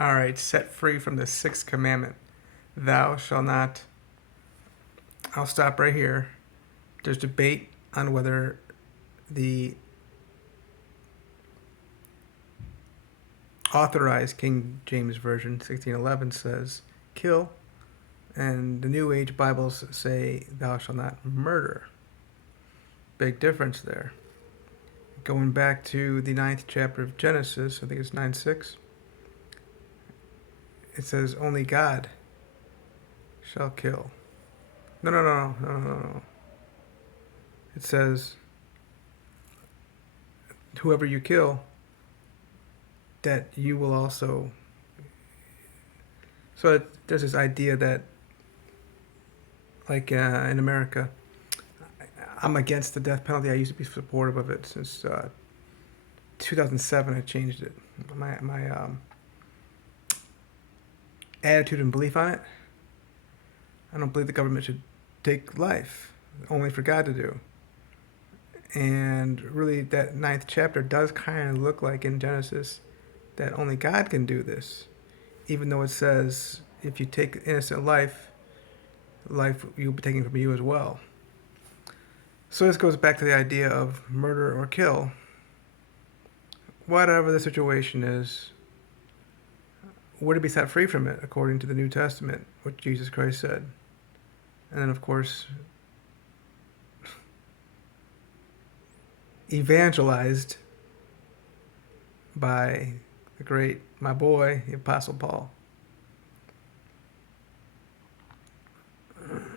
All right, set free from the sixth commandment. Thou shalt not. I'll stop right here. There's debate on whether the authorized King James Version, 1611, says kill, and the New Age Bibles say thou shalt not murder. Big difference there. Going back to the 9th chapter of Genesis, I think it's 9:6, it says only God shall kill. No. It says whoever you kill, that you will also. So there's this idea that, like in America, I'm against the death penalty. I used to be supportive of it since 2007. I changed it. My attitude and belief on it. I don't believe the government should take life, only for God to do. And really, that 9th chapter does kind of look like in Genesis that only God can do this, even though it says if you take innocent life, life will be taken from you as well. So this goes back to the idea of murder or kill. Whatever the situation is, we're to be set free from it according to the New Testament, what Jesus Christ said. And then, of course, evangelized by my boy, the Apostle Paul.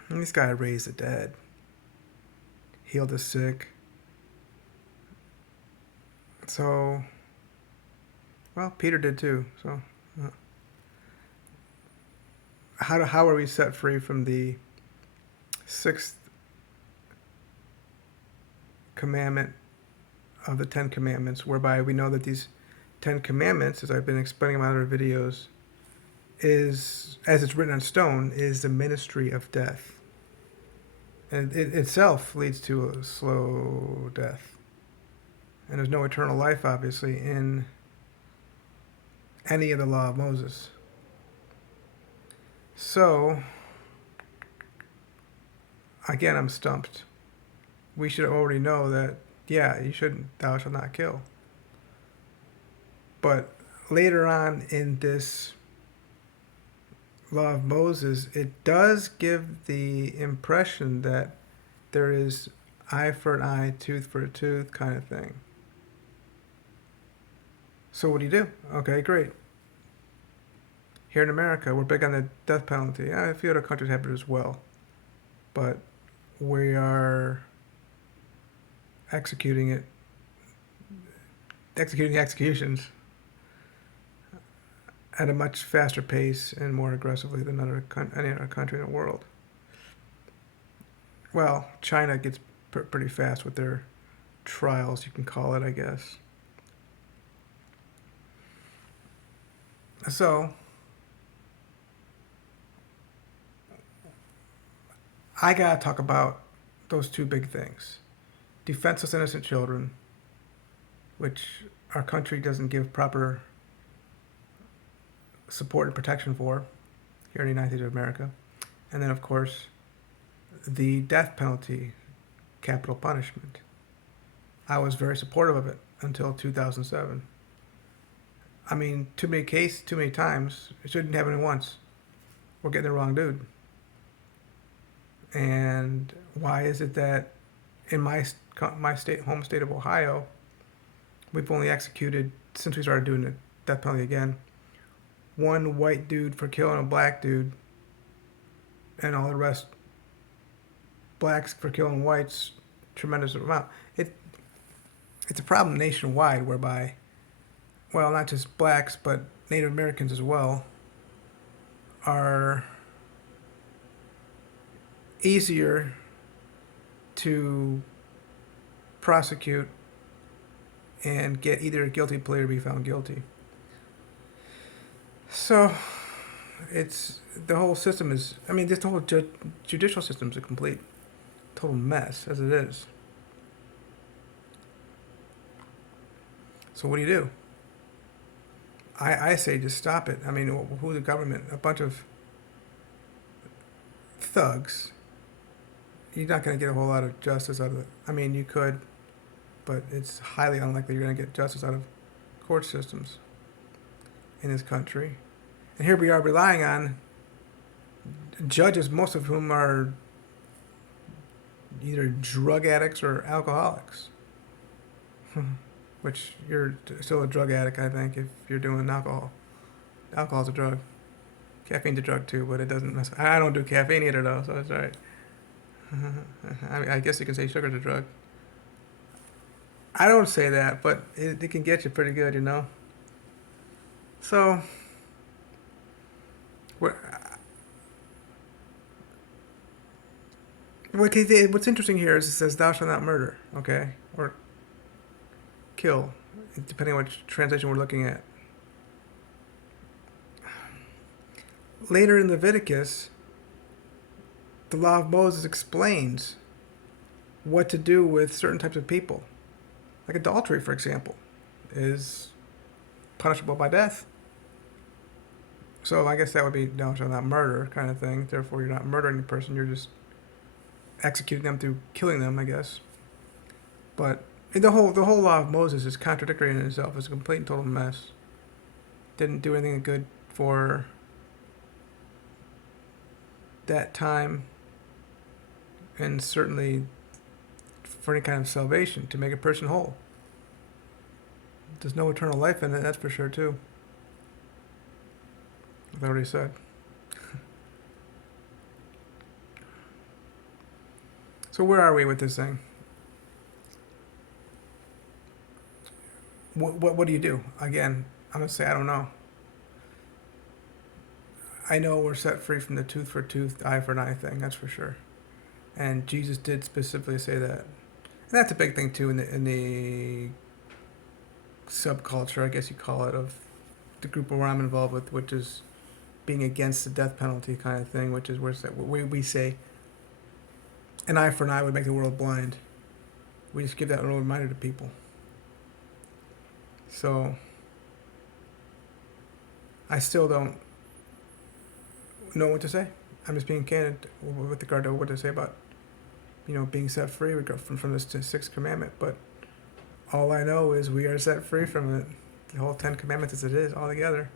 And this guy raised the dead, healed the sick. So, well, Peter did too. So, how are we set free from the sixth commandment of the 10 commandments, whereby we know that these 10 commandments, as I've been explaining in my other videos, is, as it's written on stone, is the ministry of death. And it itself leads to a slow death. And there's no eternal life, obviously, in any of the law of Moses. So, again, I'm stumped. We should already know that, yeah, thou shalt not kill. But later on in this law of Moses, it does give the impression that there is eye for an eye, tooth for a tooth kind of thing. So what do? Okay, great. Here in America, we're big on the death penalty. A few other countries have it as well. But we are executing executions at a much faster pace and more aggressively than any other country in the world. Well, China gets pretty fast with their trials, you can call it, I guess. So, I gotta talk about those two big things. Defenseless innocent children, which our country doesn't give proper support and protection for here in the United States of America. And then, of course, the death penalty, capital punishment. I was very supportive of it until 2007. I mean, too many times. It shouldn't happen once. We're getting the wrong dude. And why is it that in my home state of Ohio, we've only executed, since we started doing the death penalty again, one white dude for killing a black dude, and all the rest blacks for killing whites, tremendous amount. It's a problem nationwide whereby, well, not just blacks, but Native Americans as well, are easier to prosecute and get either a guilty plea or be found guilty. So, it's, the whole system is, I mean, this whole judicial system is a complete, total mess, as it is. So what do? I say just stop it. I mean, who the government? A bunch of thugs. You're not going to get a whole lot of justice out of it. I mean, you could, but it's highly unlikely you're going to get justice out of court systems in this country. And here we are relying on judges, most of whom are either drug addicts or alcoholics. Which you're still a drug addict, I think, if you're doing alcohol. Alcohol's a drug. Caffeine's a drug too, but it doesn't mess. I don't do caffeine either though, so it's alright. I guess you can say sugar's a drug. I don't say that, but it can get you pretty good, you know. So, what? What's interesting here is it says, "Thou shalt not murder," okay, or kill, depending on which translation we're looking at. Later in Leviticus, the law of Moses explains what to do with certain types of people. Like adultery, for example, is punishable by death. So I guess that would be thou shalt not murder kind of thing. Therefore, you're not murdering the person, you're just executing them through killing them, I guess. But the whole law of Moses is contradictory in itself. It's a complete and total mess. Didn't do anything good for that time, and certainly for any kind of salvation to make a person whole. There's no eternal life in it, that's for sure too. I've already said. So where are we with this thing? What do you do? Again, I'm gonna say I don't know. I know we're set free from the tooth for tooth, eye for an eye thing. That's for sure. And Jesus did specifically say that. And that's a big thing too in the subculture, I guess you call it, of the group where I'm involved with, which is being against the death penalty kind of thing, which is where we say an eye for an eye would make the world blind. We just give that little reminder to people. So I still don't know what to say. I'm just being candid with regard to what to say about, being set free from this sixth commandment. But all I know is we are set free from it. The whole 10 Commandments as it is altogether.